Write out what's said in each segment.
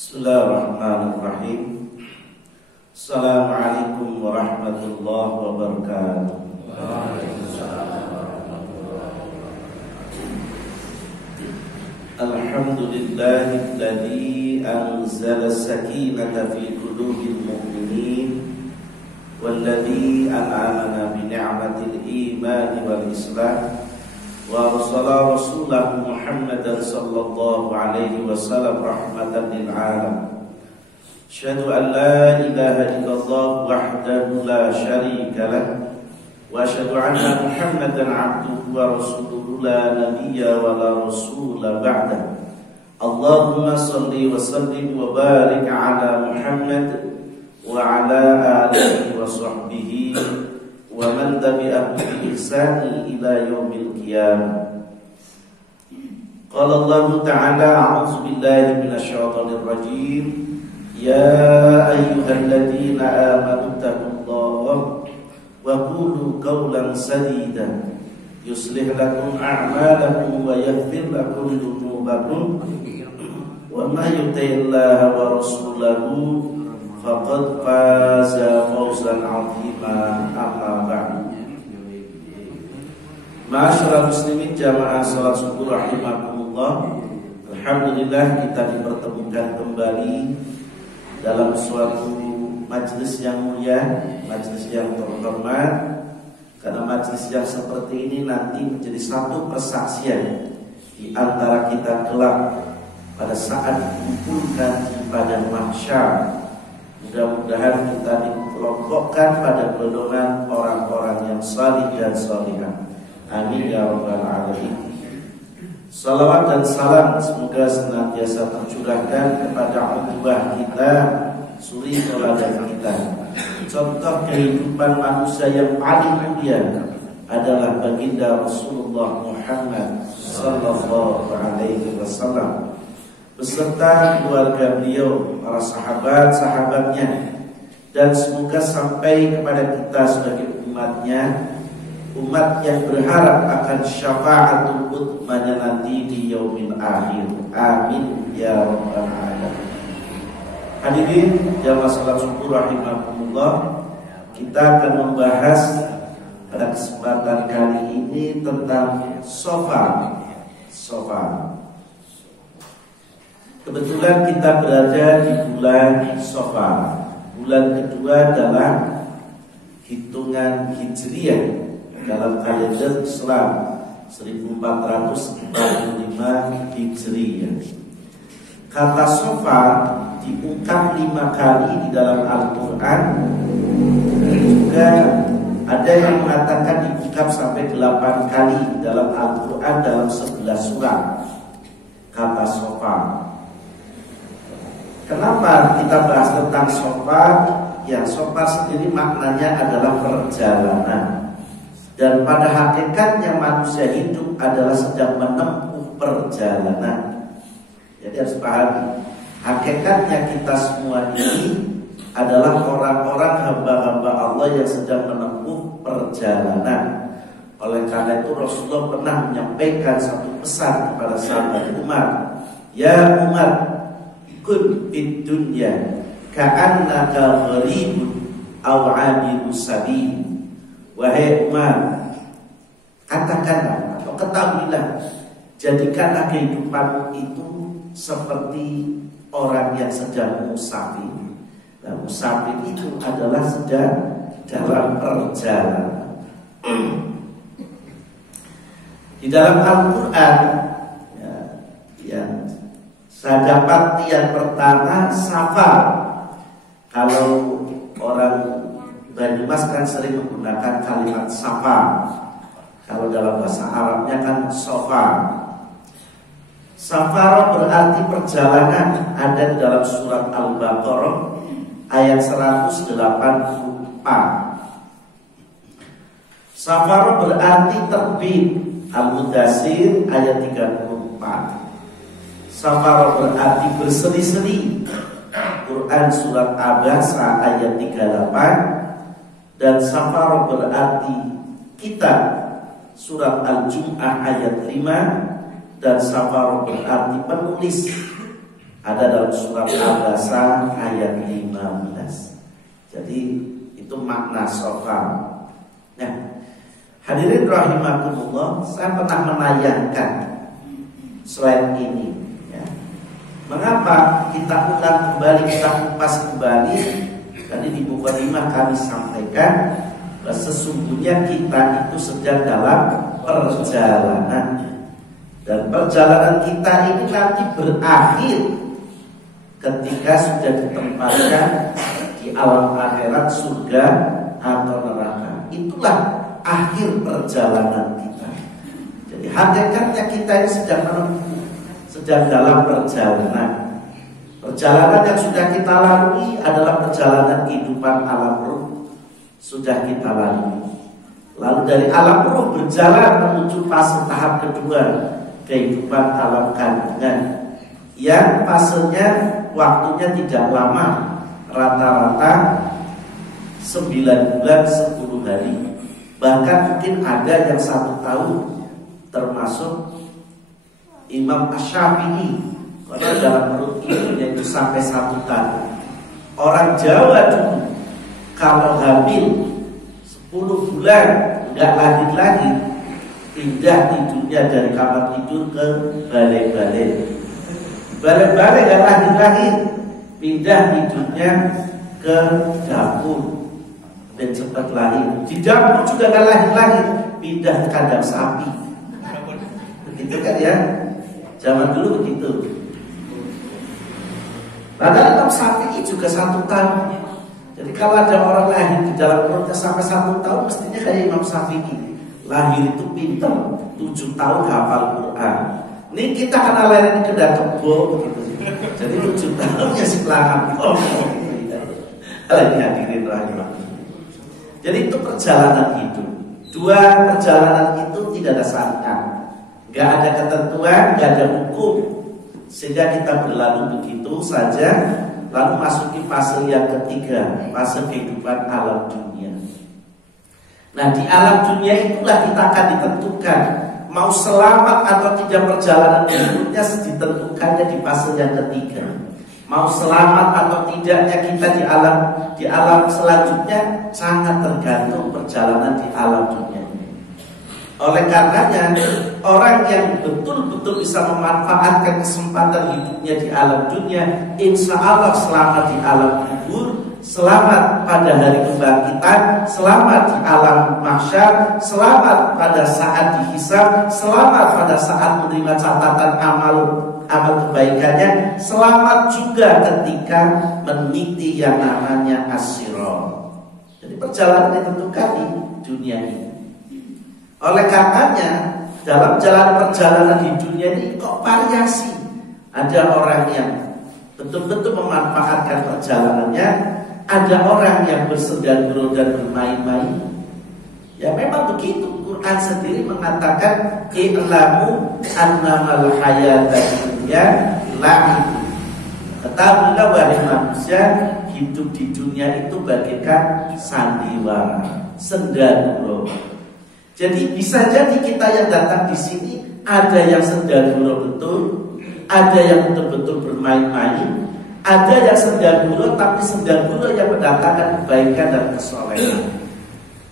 Bismillahirrahmanirrahim. Assalamualaikum warahmatullahi wabarakatuh. Alhamdulillahilladzi anzala as-sakinata fi qulubil mu'minin walladzi an'amana bi ni'matil iman wal islam wa arsala rasulahu Muhammadan sallallahu alaihi wasallam rahmatan lil alamin. Asyhadu an la ilaha illallah wahdahu la syarika lah wa asyhadu anna Muhammadan abduhu wa rasuluhu la nabiyya wa la rasula ba'da. Allahumma salli wa sallim wa barik ala Muhammad wa ala alihi wa sahbihi wa man tabi'ahu bi ihsani ila yaumil qiyamah. Qala Allah Ta'ala, a'udzu billahi minasy syaithanir rajim. Ya ayyuhalladzina amanu taqullaha wa qulu qawlan sadida yuslih lakum a'malakum wa yaghfir lakum dhunubakum wa may yuti'illaha wa rasulahu faqad faza fawzan 'azima. Amma ba'du. Ma'asyiral muslimin jamaah salat subuh rahimakumullah. Alhamdulillah kita dipertemukan kembali dalam suatu majelis yang mulia, majelis yang terhormat. Karena majelis yang seperti ini nanti menjadi satu persaksian di antara kita kelak pada saat dikumpulkan di padang mahsyar. Mudah-mudahan kita dikelompokkan pada golongan orang-orang yang salih dan salihah. Amin ya rabbal alamin. Salawat dan salam semoga senantiasa tercurahkan kepada qudwah kita, suri teladan kita. Contoh kehidupan manusia yang paling mulia adalah baginda Rasulullah Muhammad sallallahu alaihi wasallam beserta keluarga beliau, para sahabat-sahabatnya, dan semoga sampai kepada kita sebagai umatnya, umat yang berharap akan syafaatul utsmanya nanti di yaumil akhir. Amin ya rabbal alamin. Hadirin jamaah salat subuh rahimakumullah, kita akan membahas pada kesempatan kali ini tentang Safar. Kebetulan kita berada di bulan Safar. Bulan kedua adalah hitungan Hijriah dalam kalender Islam 1445 Hijriah. Kata Safar diungkap 5 kali di dalam Al-Quran. Juga ada yang mengatakan diungkap sampai 8 kali di dalam Al-Quran dalam 11 surat. Kata Safar. Kenapa kita bahas tentang Safar? Ya, Safar sendiri maknanya adalah perjalanan. Dan pada hakikatnya manusia hidup adalah sedang menempuh perjalanan. Jadi harus pahami, hakikatnya kita semua ini adalah orang-orang hamba-hamba Allah yang sedang menempuh perjalanan. Oleh karena itu Rasulullah pernah menyampaikan satu pesan kepada sahabat Umar. Ya Umar, kun fid dunya ka'annaka gharibun aw 'abiru sabil. Wahai Umar, katakanlah atau ketahuilah, jadikanlah kehidupanmu itu seperti orang yang sedang musafir. Nah, musafir itu adalah sedang dalam perjalanan. Di dalam Al-Quran yang saya dapat yang pertama Safar. Kalau orang Banyumas kan sering menggunakan kalimat Safar. Kalau dalam bahasa Arabnya kan Safar. Safar berarti perjalanan, ada di dalam surat Al-Baqarah ayat 184. Safar berarti terbit, Al-Mudaththir ayat 34. Safar berarti berseri-seri, Quran surat Abasa ayat 38. Dan Safar berarti kitab, surat Al-Jum'ah ayat 5. Dan Safar berarti penulis, Ada dalam surat Al-Baqarah ayat 15. Jadi itu makna sofa. Nah, hadirin rahimakumullah, saya pernah menayangkan slide ini ya. Mengapa kita ulang kembali, kita kupas kembali. Tadi di mukadimah kami sampaikan bahwa sesungguhnya kita itu sedang dalam perjalanan. Dan perjalanan kita ini nanti berakhir ketika sudah ditempatkan di alam akhirat, surga atau neraka. Itulah akhir perjalanan kita. Jadi hakikatnya kita ini sedang dalam perjalanan. Perjalanan yang sudah kita lalui adalah perjalanan kehidupan alam ruh. Sudah kita lalui. Lalu dari alam ruh berjalan menuju fase tahap kedua, kehidupan alam kandungan, yang fasenya waktunya tidak lama, rata-rata 9 bulan 10 hari. Bahkan mungkin ada yang 1 tahun, termasuk Imam Asy-Syafi'i, karena dalam perut ibunya itu sampai 1 tahun. Orang Jawa dulu kalau hamil 10 bulan nggak lahir lagi, pindah tidurnya dari kamar tidur ke balai-balai. Balai-balai nggak lahir-lahir, pindah tidurnya ke dapur dan cepat lahir. Di dapur juga nggak lahir-lahir, pindah ke kandang sapi. Begitu kan ya? Zaman dulu begitu. Padahal Imam Syafi'i juga 1 tahun. Jadi kalau ada orang lahir di dalam perutnya sampai 1 tahun, mestinya kayak Imam Syafi'i. Lahir itu pintar, 7 tahun hafal Quran. Ini kita kena lahir ini kena kebo gitu. Jadi 7 tahun ya setelah hafal. Lagi hadirin rahimahullah. Jadi itu perjalanan hidup. 2 perjalanan itu tidak ada syariat, nggak ada ketentuan, nggak ada hukum, sehingga kita berlalu begitu saja. Lalu masuki fase yang ketiga, fase kehidupan alam dunia. Nah, di alam dunia itulah kita akan ditentukan mau selamat atau tidak perjalanan hidupnya, ditentukannya di fase yang ketiga. Mau selamat atau tidaknya kita di alam selanjutnya sangat tergantung perjalanan di alam dunia. Oleh karenanya, orang yang betul-betul bisa memanfaatkan kesempatan hidupnya di alam dunia, insya Allah selamat di alam kubur, selamat pada hari kebangkitan, selamat di alam mahsyar, selamat pada saat dihisab, selamat pada saat menerima catatan amal kebaikannya, selamat juga ketika meniti yang namanya as-sirat. Jadi perjalanan ditentukan di dunia ini. Oleh karenanya, dalam perjalanan di dunia ini kok variasi. Ada orang yang betul-betul memanfaatkan perjalanannya, ada orang yang bersendaguro dan bermain-main. Ya memang begitu. Quran sendiri mengatakan i'lamu annamal hayata dunya la'ib. Ketahuilah wahai manusia, hidup di dunia itu bagaikan sandiwara, sendaguro. Jadi bisa jadi kita yang datang di sini ada yang sendaguro betul, ada yang betul-betul bermain-main, ada yang sendaguro tapi sendaguro yang mendatangkan kebaikan dan kesolehan.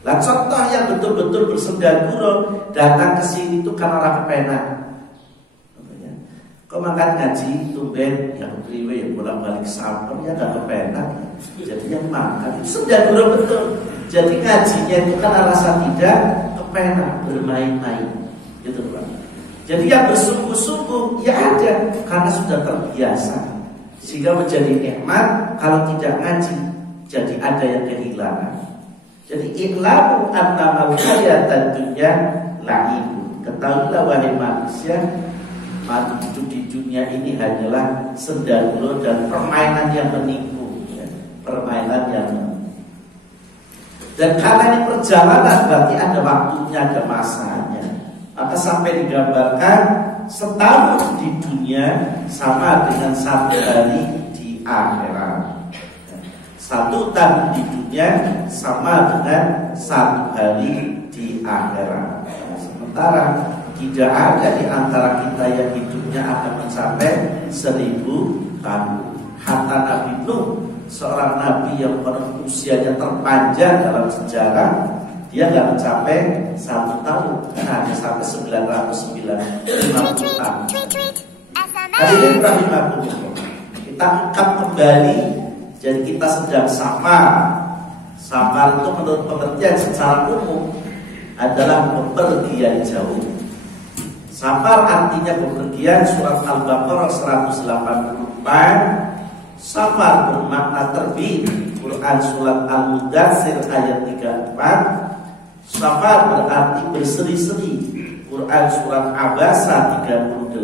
Nah, contoh yang betul-betul bersendaguro datang ke sini itu karena orang kepenak. Kau makan ngaji tumben yang priwe yang bolak-balik samper ya gak kepenak. Jadi yang makan itu sendaguro betul. Jadi ngajinya itu kan rasa tidak kepenak, bermain-main gitu Pak. Jadi yang bersungguh-sungguh ya ada karena sudah terbiasa, sehingga menjadi nikmat. Kalau tidak ngaji jadi ada yang kehilangan. Jadi i'lamu annamal hayatad dunya la'ib. Ketahuilah wahai manusia, mati hidup di dunia ini hanyalah sendaguro dan permainan yang menipu ya. Permainan yang menipu. Dan karena ini perjalanan berarti ada waktunya, ada masanya. Maka sampai digambarkan setahun di dunia sama dengan 1 hari di akhirat. 1 tahun di dunia sama dengan 1 hari di akhirat. Sementara tidak ada di antara kita yang hidupnya akan mencapai 1000 Hatta Nabi Nuh, seorang nabi yang usianya terpanjang dalam sejarah, dia nggak mencapai 1 tahun, hanya sampai 950 tahun. Hadirin rahimakumullah, kita angkat kembali. Jadi kita sedang safar. Safar itu menurut pengertian secara umum adalah bepergian jauh. Safar artinya bepergian. Surat Al-Baqarah 184. Safar bermakna terbit. Quran surat Al-Mudaththir ayat 34. Safar berarti berseri-seri. Quran surat Abasa 38.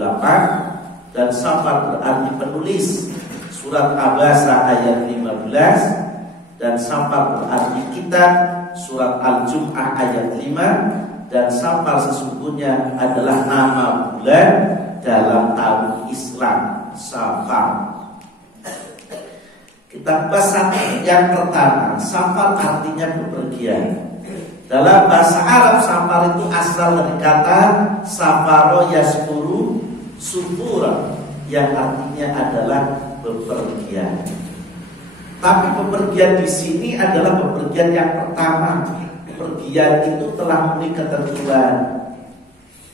Dan safar berarti penulis. Surat Abasa ayat 15. Dan safar berarti kitab. Surat Al-Jum'ah ayat 5. Dan safar sesungguhnya adalah nama bulan dalam tahun Islam, Safar. Kita bahas yang pertama. Safar artinya bepergian. Dalam bahasa Arab, safar itu asal dari kata safaro yaskuru sufura, yang artinya adalah bepergian. Tapi bepergian di sini adalah bepergian yang pertama. Bepergian itu telah memiliki ketentuan,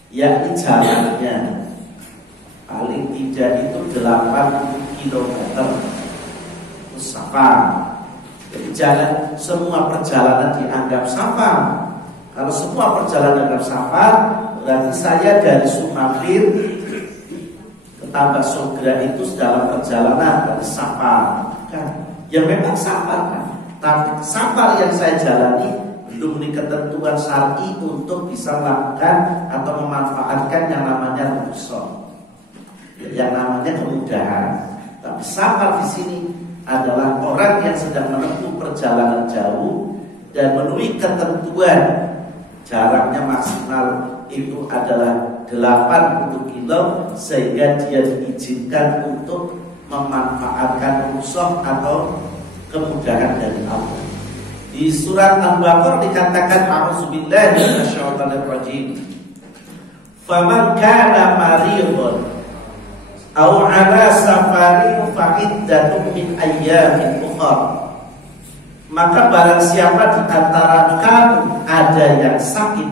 yakni jalannya paling tidak itu 80 km. Itu safar. Jadi jalan, semua perjalanan dianggap safar. Kalau semua perjalanan dianggap safar, berarti saya dari Sumapir ke Tambak Sogra itu dalam perjalanan dari safar. Kan? Ya memang safar kan. Tapi safar yang saya jalani belum memiliki ketentuan syar'i untuk bisa melakukan atau memanfaatkan yang namanya rukhsah, yang namanya kemudahan. Tapi safar di sini adalah orang yang sedang menempuh perjalanan jauh dan memenuhi ketentuan jaraknya maksimal itu adalah 80 kilo, sehingga dia diizinkan untuk memanfaatkan rukhsah atau kemudahan dari Allah. Di surat Al-Baqarah dikatakan a'udzubillahi minasyaitonir rajim. Faman kana maridun aw 'ala safarin fa iddatun min ayyamin ukhra. Maka barang siapa di antara kamu ada yang sakit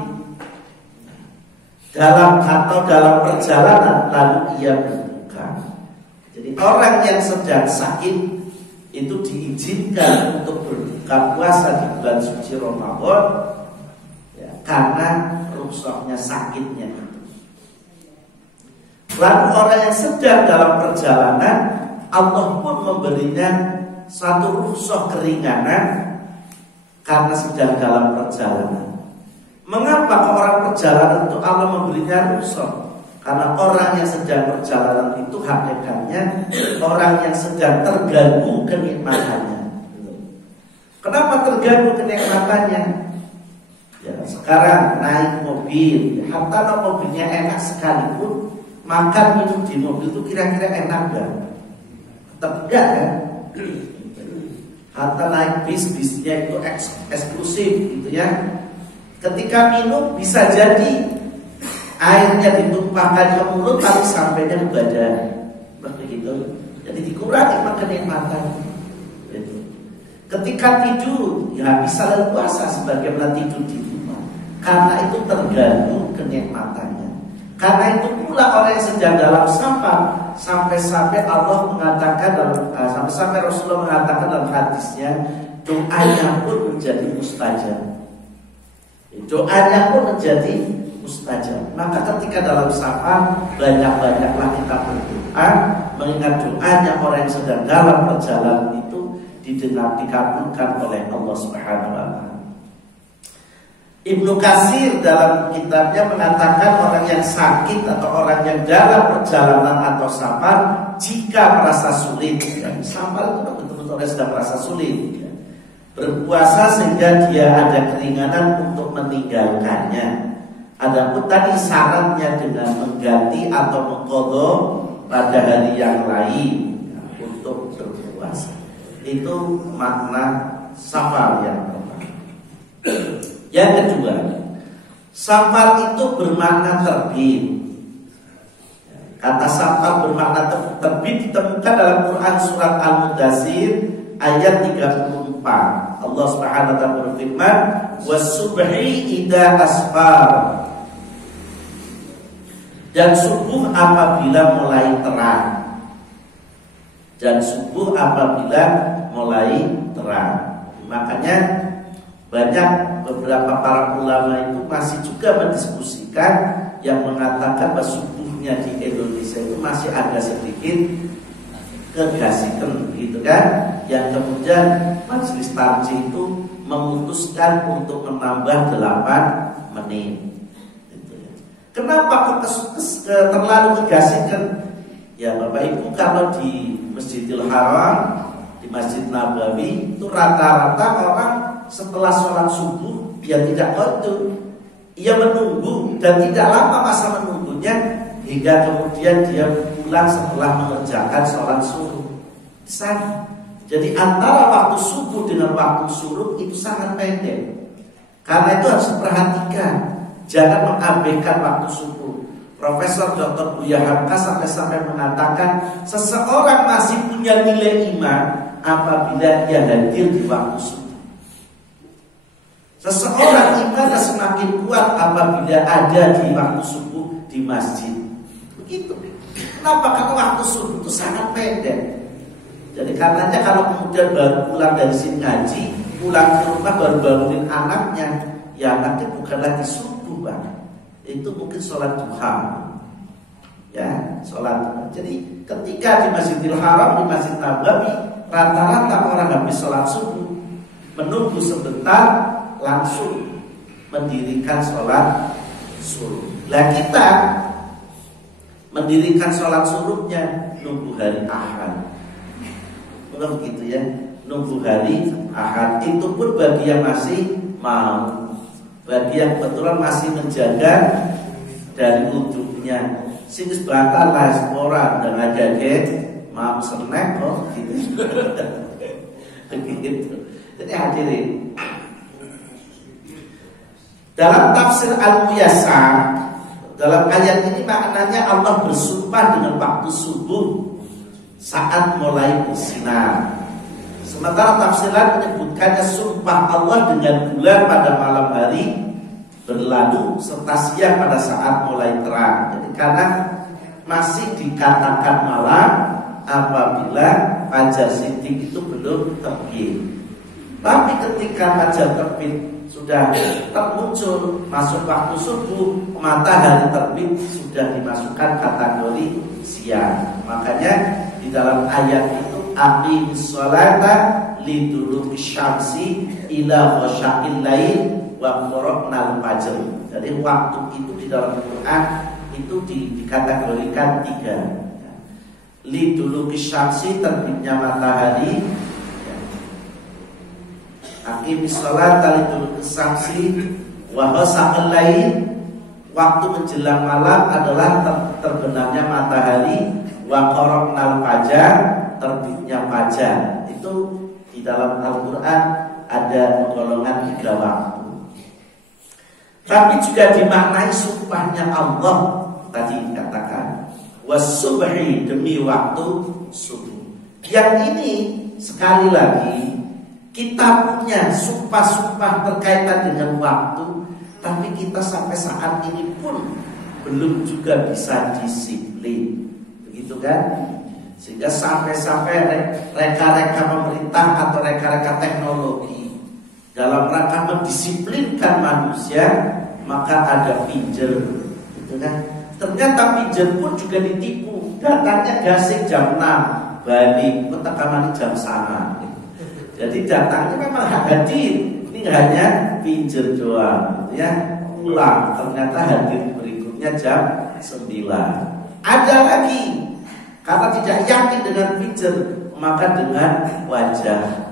dalam perjalanan lalu ia berbuka. Jadi orang yang sedang sakit itu diizinkan untuk berbuka puasa di bulan suci Ramadan, ya, karena rukhsahnya sakitnya itu. Lalu orang yang sedang dalam perjalanan, Allah pun memberinya satu rukhsah keringanan karena sedang dalam perjalanan. Mengapa orang perjalanan itu Allah memberinya rukhsah? Karena orang yang sedang perjalanan itu hakikatnya orang yang sedang terganggu kenikmatannya. Kenapa terganggu kenikmatannya? Ya, sekarang naik mobil, hatta mobilnya enak sekalipun, makan minum di mobil itu kira-kira enak gak? Tetap enggak kan? Hatta naik bis-bisnya itu eksklusif gitu ya. Ketika minum bisa jadi airnya ditumpahkan ke mulut tapi sampainya ke badan, begitu. Jadi dikurangi kenikmatan. Gitu. Ketika tidur, ya bisa leluasa sebagaimana tidur di rumah, karena itu terganggu kenikmatannya. Karena itu pula orang yang sedang dalam safar, sampai-sampai Allah mengatakan sampai Rasulullah mengatakan dalam hadisnya, doanya pun menjadi mustajab. Doanya pun menjadi mustajab. Maka ketika dalam safar, banyak-banyaklah kita berdoa, mengingat doanya orang yang sedang dalam perjalanan itu didengar, dikabulkan oleh Allah Subhanahu wa taala. Ibnu Katsir dalam kitabnya mengatakan orang yang sakit atau orang yang dalam perjalanan atau safar jika merasa sulit, ya, safar itu betul-betul orang sedang merasa sulit, ya, berpuasa sehingga dia ada keringanan untuk meninggalkannya. Adapun tadi syaratnya dengan mengganti atau mengqadha pada hari yang lain, ya, untuk berpuasa. Itu makna safar yang pertama. Yang kedua, safar itu bermakna terbit. Kata safar bermakna terbit ditemukan dalam Quran surat Al-Mudaththir ayat 34. Allah Subhanahu wa taala berfirman, "Was-subhi idza asfar." Dan subuh apabila mulai terang. Dan subuh apabila mulai terang. Makanya banyak beberapa para ulama itu masih juga mendiskusikan yang mengatakan bahwa subuhnya di Indonesia itu masih agak sedikit kegasikan gitu kan, yang kemudian majelis tarjih itu memutuskan untuk menambah 8 menit gitu ya. Kenapa terlalu kegasikan? Ya Bapak Ibu, kalau di Masjidil Haram, di Masjid Nabawi itu rata-rata orang setelah sholat subuh ya tidak qadha, ia menunggu dan tidak lama masa menunggunya hingga kemudian dia pulang setelah mengerjakan sholat subuh. Sana. Jadi antara waktu subuh dengan waktu syuruk itu sangat pendek. Karena itu harus diperhatikan, jangan mengabaikan waktu subuh. Profesor Dr. Buya Hamka sampai mengatakan seseorang masih punya nilai iman apabila dia hadir di waktu subuh. Seseorang imannya semakin kuat apabila ada di waktu subuh di masjid. Begitu. Kenapa? Karena waktu subuh itu sangat pendek. Jadi karenanya kalau kemudian baru pulang dari sini ngaji, pulang ke rumah baru bangunin anaknya, ya nanti bukan lagi subuh Bang. Itu mungkin sholat duha. Ya, sholat duha. Jadi ketika di Masjidil Haram, di Masjid Nabawi, rata-rata orang habis sholat subuh, menunggu sebentar langsung mendirikan sholat subuh. Lah kita mendirikan sholat subuhnya nunggu hari Ahad. Bukan begitu ya, nunggu hari Ahad. Itu pun bagi yang masih mau, bagi yang kebetulan masih menjaga dari wudhunya. Sinis batal lah orang dengan jaget mau snack kok gitu. Begitu. Jadi hadirin, dalam tafsir Al-Muyassar, dalam ayat ini maknanya Allah bersumpah dengan waktu subuh saat mulai bersinar. Sementara tafsiran menyebutkannya sumpah Allah dengan bulan pada malam hari berlalu serta siang pada saat mulai terang. Jadi karena masih dikatakan malam apabila fajar shiddiq itu belum terbit. Tapi ketika fajar terbit sudah termuncul masuk waktu subuh, matahari terbit sudah dimasukkan kategori siang. Makanya di dalam ayat itu aqimis sholata liduluki syamsi ila ghasya'il lail wa qura'nal fajr. Jadi waktu itu di dalam Quran itu dikategorikan 3. Liduluki syamsi, terbitnya matahari. Aqimis sholata liduluki syamsi wa ghasya'il lail, waktu menjelang malam adalah terbenamnya matahari. Wa qara'nal fajar, terbitnya fajar. Itu di dalam Al-Quran ada golongan 3 waktu. Tapi juga dimaknai sumpahnya Allah. Tadi dikatakan was-subhi, demi waktu subuh. Yang ini sekali lagi kita punya sumpah-sumpah berkaitan dengan waktu, tapi kita sampai saat ini pun belum juga bisa disiplin. Begitu kan? Sehingga sampai-sampai reka-reka pemerintah atau reka-reka teknologi dalam rangka mendisiplinkan manusia, maka ada pinjel, gitu kan? Ternyata pinjel pun juga ditipu. Datangnya gasing jam 6, balik ketekamani jam sana. Jadi datangnya memang hadir, ini hanya pinjel doang, gitu ya. Pulang, ternyata hadir berikutnya jam 9. Ada lagi, karena tidak yakin dengan pinjel, maka dengan wajah,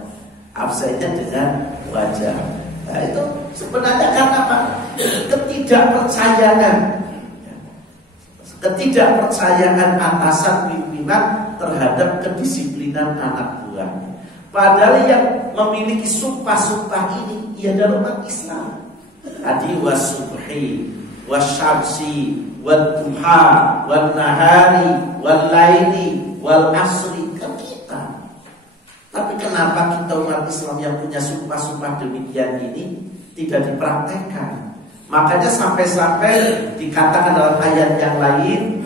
absennya dengan wajah. Nah itu sebenarnya karena apa? Ketidakpercayaan atasan pimpinan terhadap kedisiplinan anak buah. Padahal yang memiliki sumpah-sumpah ini ia adalah umat Islam. Tadi wasubhi, wasyamsi wadduha wan nahari wal laili wal asri, kan kita. Tapi kenapa kita umat Islam yang punya sumpah-sumpah demikian ini tidak dipraktekkan? Makanya sampai-sampai dikatakan dalam ayat yang lain,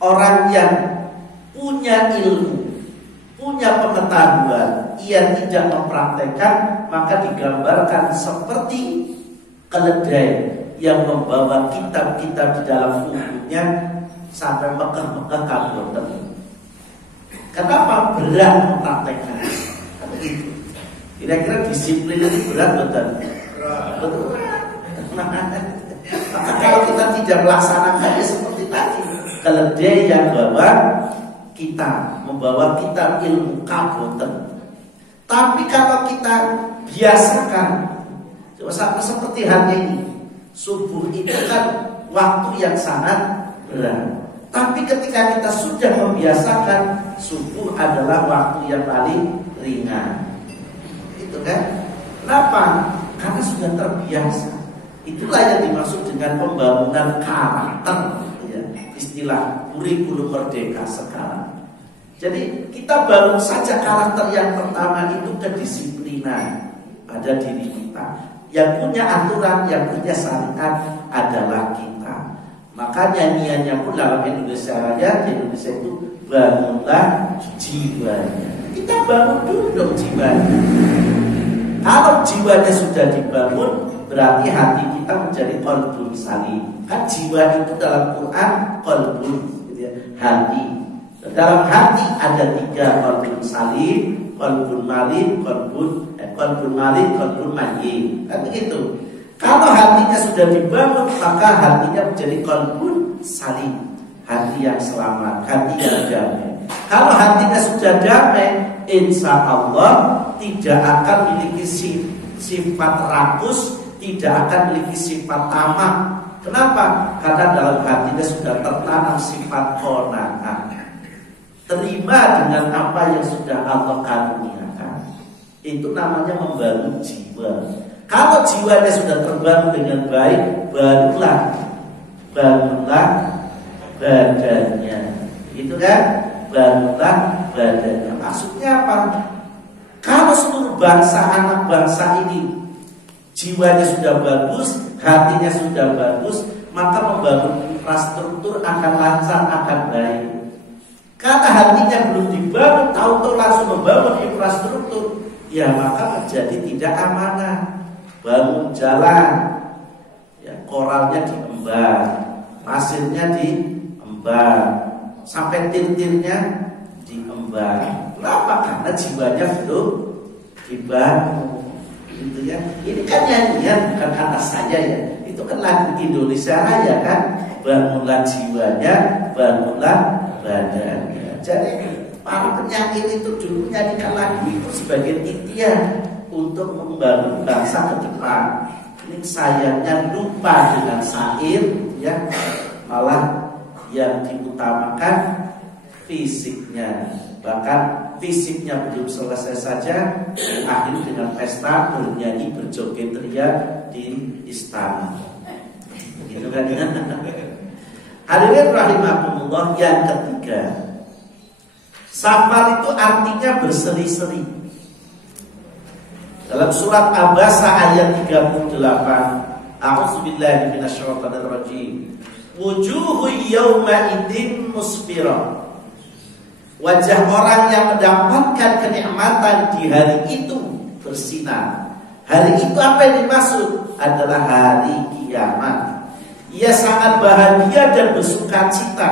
orang yang punya ilmu, punya pengetahuan, ia tidak mempraktekkan, maka digambarkan seperti keledai yang membawa kitab-kitab di dalam punggungnya sampai Mekah-Mekah kabupaten. Kenapa berat mempraktekkan? Begitu. Kira-kira disiplin itu berat betul? Betul. Maka kalau kita tidak melaksanakannya seperti tadi, keledai yang bawa kita, membawa kitab ilmu kabupaten. Tapi kalau kita biasakan, seperti hari ini, subuh itu kan waktu yang sangat berat. Tapi ketika kita sudah membiasakan, subuh adalah waktu yang paling ringan. Itu kan? Kenapa? Karena sudah terbiasa. Itulah yang dimaksud dengan pembangunan karakter, ya, istilah kurikulum merdeka sekarang. Jadi kita bangun saja karakter yang pertama itu kedisiplinan pada diri kita. Yang punya aturan, yang punya syariat adalah kita. Maka nyanyiannya pun dalam Indonesia Raya, di Indonesia itu bangunlah jiwanya. Kita bangun dulu dong jiwanya. Kalau jiwanya sudah dibangun, berarti hati kita menjadi qalbun salim. Kan jiwa itu dalam Quran qalbun, gitu ya, hati. Dalam hati ada 3, qalbun salim, qalbun marid, qalbun marid, qalbun mayyit. Kan begitu. Kalau hatinya sudah dibangun, maka hatinya menjadi qalbun salim, hati yang selamat, hati yang damai. Kalau hatinya sudah damai, insya Allah tidak akan memiliki sifat rakus, tidak akan memiliki sifat tamak. Kenapa? Karena dalam hatinya sudah tertanam sifat qanaah, terima dengan apa yang sudah Allah karuniakan. Itu namanya membangun jiwa. Kalau jiwanya sudah terbangun dengan baik, bangunlah badannya. Itu kan? Bangunlah badannya. Maksudnya apa? Kalau seluruh bangsa, anak bangsa ini jiwanya sudah bagus, hatinya sudah bagus, maka membangun infrastruktur akan lancar, akan baik. Karena hatinya belum dibangun, tahu-tahu langsung membangun infrastruktur, ya maka menjadi tidak amanah. Bangun jalan, ya, koralnya diembar, pasirnya diembar, sampai tir-tirnya diembar. Kenapa? Karena jiwanya belum dibangun, gitu ya. Ini kan nyanyian, bukan kata saya ya. Itu kan lagu Indonesia Raya kan. Bangunlah jiwanya, bangunlah badannya. Jadi para penyair itu dulu nyanyikan lagu itu sebagai ikhtiar untuk membangun bangsa ke depan. Ini sayangnya lupa dengan syair, ya, malah yang diutamakan fisiknya. Bahkan fisiknya belum selesai saja, akhirnya dengan pesta bernyanyi berjoget teriak di istana. Gitu kan? Hadirin rahimakumullah, yang ketiga, safar itu artinya berseri-seri. Dalam surat Abasa ayat 38, A'udzubillahi minasyaitonir rajim. Wujuhu yawma idzin musfirah. Wajah orang yang mendapatkan kenikmatan di hari itu bersinar. Hari itu apa yang dimaksud? Adalah hari kiamat. Ia sangat bahagia dan bersukacita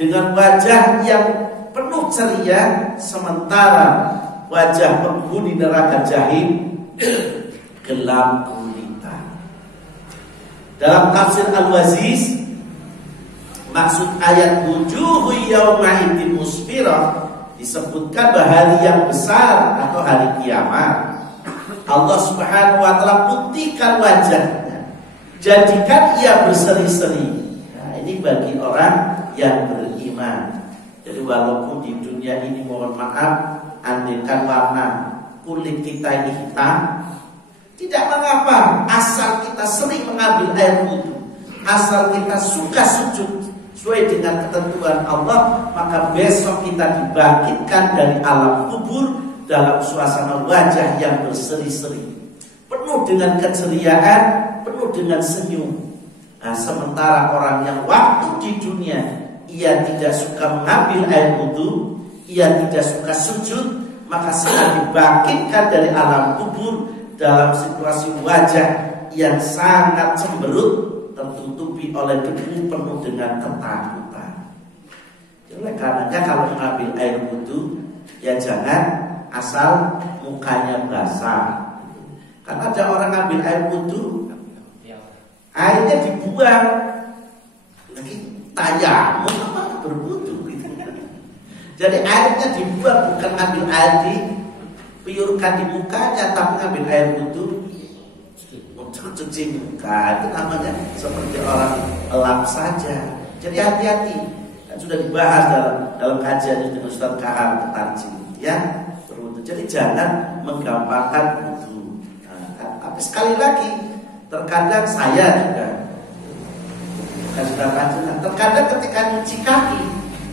dengan wajah yang penuh ceria, sementara wajah penghuni neraka jahim gelap gulita. Dalam tafsir Al-Waziz, maksud ayat wujuhu yawma idzin musfirah disebutkan bahwa hari yang besar atau hari kiamat, Allah Subhanahu wa taala putihkan wajahnya, jadikan ia berseri-seri. Nah, ini bagi orang yang beriman. Jadi walaupun di dunia ini, mohon maaf, andaikan warna kulit kita ini hitam, tidak mengapa, asal kita sering mengambil air wudhu. asal kita suka sujud sesuai dengan ketentuan Allah, maka besok kita dibangkitkan dari alam kubur dalam suasana wajah yang berseri-seri, penuh dengan keceriaan, penuh dengan senyum. Nah, sementara orang yang waktu di dunia ia tidak suka mengambil air wudu, ia tidak suka sujud, maka setelah dibangkitkan dari alam kubur dalam situasi wajah yang sangat cemberut, tertutupi oleh debu, penuh dengan ketakutan. Oleh karenanya kalau mengambil air wudu, ya jangan asal mukanya basah. Karena ada orang ambil air wudu, airnya dibuang, lagi tayamum apa berwudu. Jadi airnya dibuang, bukan ambil air dipiurkan di mukanya, tapi ambil air wudu untuk cuci muka. Itu namanya seperti orang elap saja. Jadi hati-hati. Kan sudah dibahas dalam kajian dengan Ustaz Kahar Ketarji, ya. Berwudu. Jadi jangan menggampangkan wudu. Tapi sekali lagi, terkadang saya juga sudah panjang. Terkadang ketika nyuci kaki,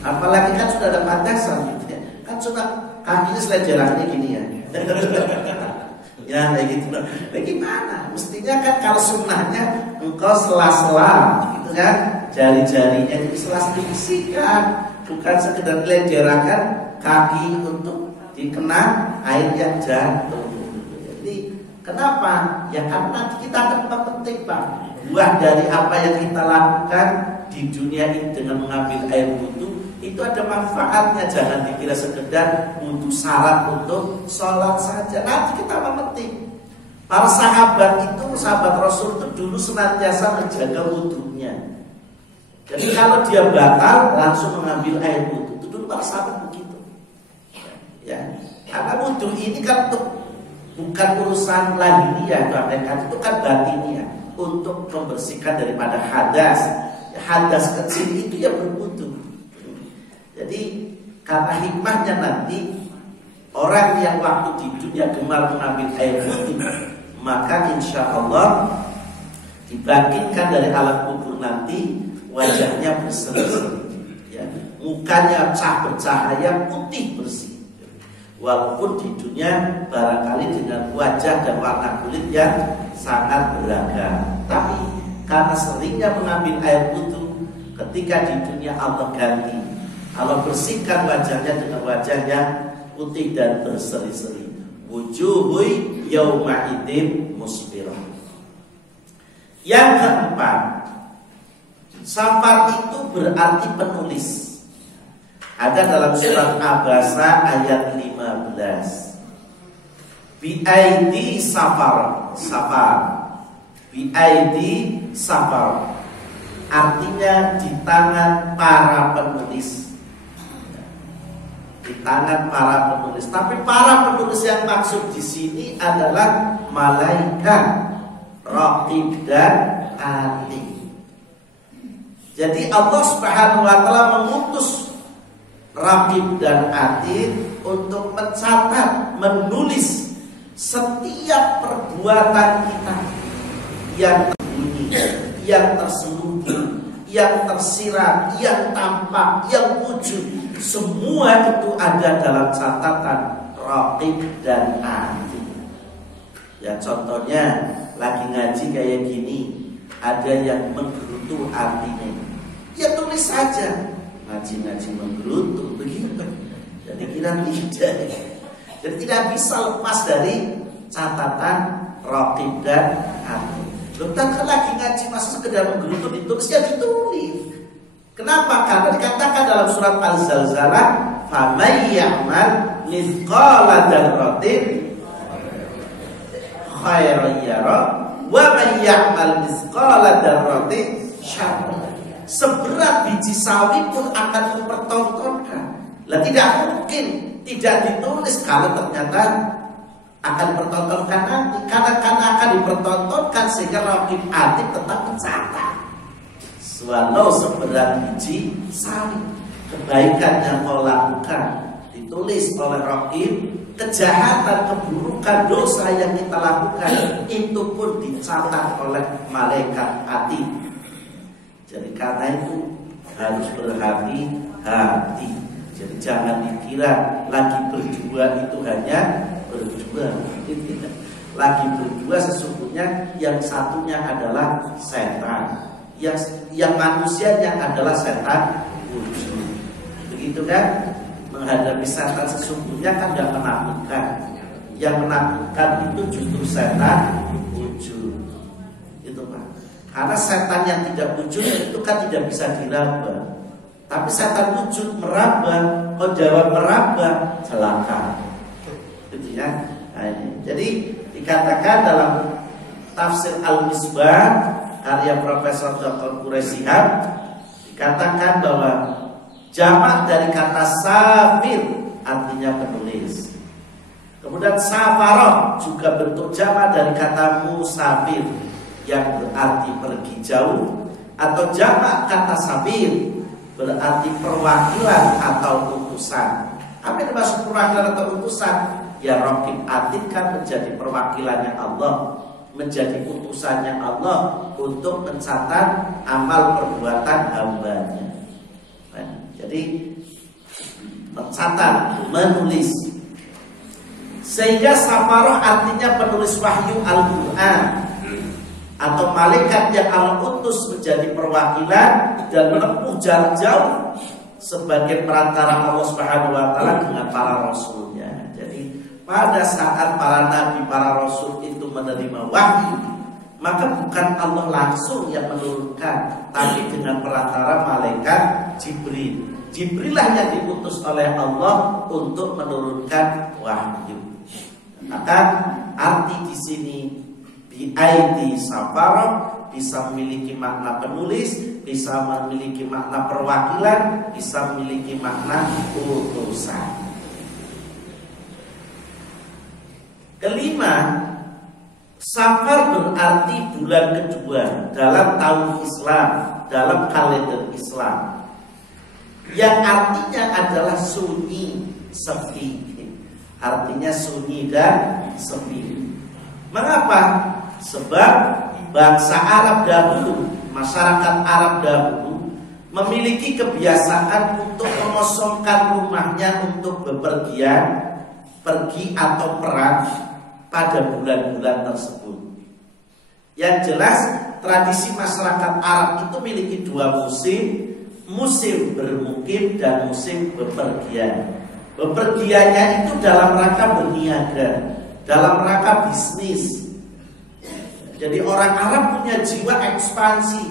apalagi kan sudah ada pantasan, gitu ya. Kan sudah kakinya selejerannya gini ya. Ya kayak gitu. Bagaimana? Mestinya kan kalau sunnahnya engkau sela-sela, gitu kan, jari-jarinya itu sela dibersihkan, bukan sekedar lejerakan kaki untuk dikenang air yang jatuh. Jadi kenapa? Ya karena kita akan memetik, Pak, buah dari apa yang kita lakukan di dunia ini dengan mengambil air wudu. Itu ada manfaatnya, jangan dikira sekedar wudu syarat untuk sholat saja. Nanti kita memetik. Para sahabat itu, sahabat Rasul itu dulu senantiasa menjaga wudunya. Jadi kalau dia batal langsung mengambil air wudu. Itu dulu para sahabat begitu. Ya, karena wudu ini kan bukan urusan lahiriah, itu kan batiniah, untuk membersihkan daripada hadas. Ya, hadas kecil itu ya berwudu. Jadi karena hikmahnya nanti orang yang waktu di dunia gemar mengambil air wudu, maka insya Allah dibangkitkan dari alam kubur nanti wajahnya berseri-seri, ya, mukanya bercahaya putih bersih. Walaupun di dunia barangkali dengan wajah dan warna kulit yang sangat beragam, tapi karena seringnya mengambil air wudu, ketika di dunia Allah ganti, Allah bersihkan wajahnya dengan wajah yang putih dan berseri-seri. Wujuhu yauma idzin musfirah. Yang keempat, safar itu berarti penulis. Ada dalam surat Abasa ayat 15. Bi'aidi safar. Bi'aidi safar. Artinya di tangan para penulis. Di tangan para penulis. Tapi para penulis yang maksud di sini adalah malaikat, raqib dan atid. Jadi Allah Subhanahu wa taala mengutus raqib dan atid untuk mencatat, menulis setiap perbuatan kita yang tersembunyi, yang terselubung, yang tersirat, yang tampak, yang wujud. Semua itu ada dalam catatan raqib dan atid. Ya contohnya lagi ngaji kayak gini, ada yang menggerutu artinya, ya tulis saja. Ngaji-ngaji menggerutu begitu. Jadi kira tidak. Jadi tidak bisa lepas dari catatan raqib dan atid. Loh, tak lagi ngaji masa sekedar menggerutu ditulis, ya ditulis. Kenapa? Karena dikatakan dalam surat Al-Zalzalah, "Faman ya'mal mithqala dzarratin khairan yara, wa man ya'mal mithqala dzarratin syarran." Seberat biji sawi pun akan dipertontonkan. Lah tidak mungkin tidak ditulis kalau ternyata akan dipertontonkan nanti. Karena akan dipertontonkan sehingga raqib atid tetap mencatat. Walau seberat biji sawi, kebaikan yang kau lakukan ditulis oleh raqib, kejahatan, keburukan, dosa yang kita lakukan itu pun dicatat oleh malaikat atid. Jadi karena itu harus berhati-hati. Jadi jangan dikira lagi berdua itu hanya berdua. Lagi berdua sesungguhnya yang satunya adalah setan, yang manusianya adalah setan wujud. Begitu kan? Menghadapi setan sesungguhnya kan tidak menakutkan. Yang menakutkan itu justru setan wujud. Itu Pak. Karena setan yang tidak wujud itu kan tidak bisa diraba. Tapi setan wujud meraba, kalau jawab meraba celaka. Gitu ya. Nah, jadi dikatakan dalam tafsir Al-Misbah karya Profesor Dr. Quraisy Shihab, dikatakan bahwa jamak dari kata safir artinya penulis. Kemudian safaroh juga bentuk jamak dari kata musafir yang berarti pergi jauh, atau jamak kata safir berarti perwakilan atau utusan. Apa yang dimaksud perwakilan atau utusan? Ya Raqib Atid kan menjadi perwakilannya Allah, menjadi utusannya Allah untuk mencatat amal perbuatan hambanya. Jadi mencatat, menulis. Sehingga safaroh artinya penulis wahyu Al-Quran, atau malaikat yang Allah utus menjadi perwakilan dan menempuh jarak jauh sebagai perantara Allah Subhanahu wa taala dengan para rasulnya. Jadi pada saat para nabi, para rasul itu menerima wahyu, maka bukan Allah langsung yang menurunkan, tapi dengan perantara malaikat Jibril. Jibrillah yang diutus oleh Allah untuk menurunkan wahyu. Maka arti di sini bi'aidi safarah bisa memiliki makna penulis, bisa memiliki makna perwakilan, bisa memiliki makna utusan. Kelima, Safar berarti bulan kedua dalam tahun Islam, dalam kalender Islam, yang artinya adalah sunyi, sepi. Artinya sunyi dan sepi. Mengapa? Sebab bangsa Arab dahulu, masyarakat Arab dahulu memiliki kebiasaan untuk mengosongkan rumahnya untuk bepergian, pergi atau perang pada bulan-bulan tersebut. Yang jelas tradisi masyarakat Arab itu memiliki dua musim, musim bermukim dan musim bepergian. Bepergiannya itu dalam rangka berniaga, dalam rangka bisnis. Jadi orang Arab punya jiwa ekspansi,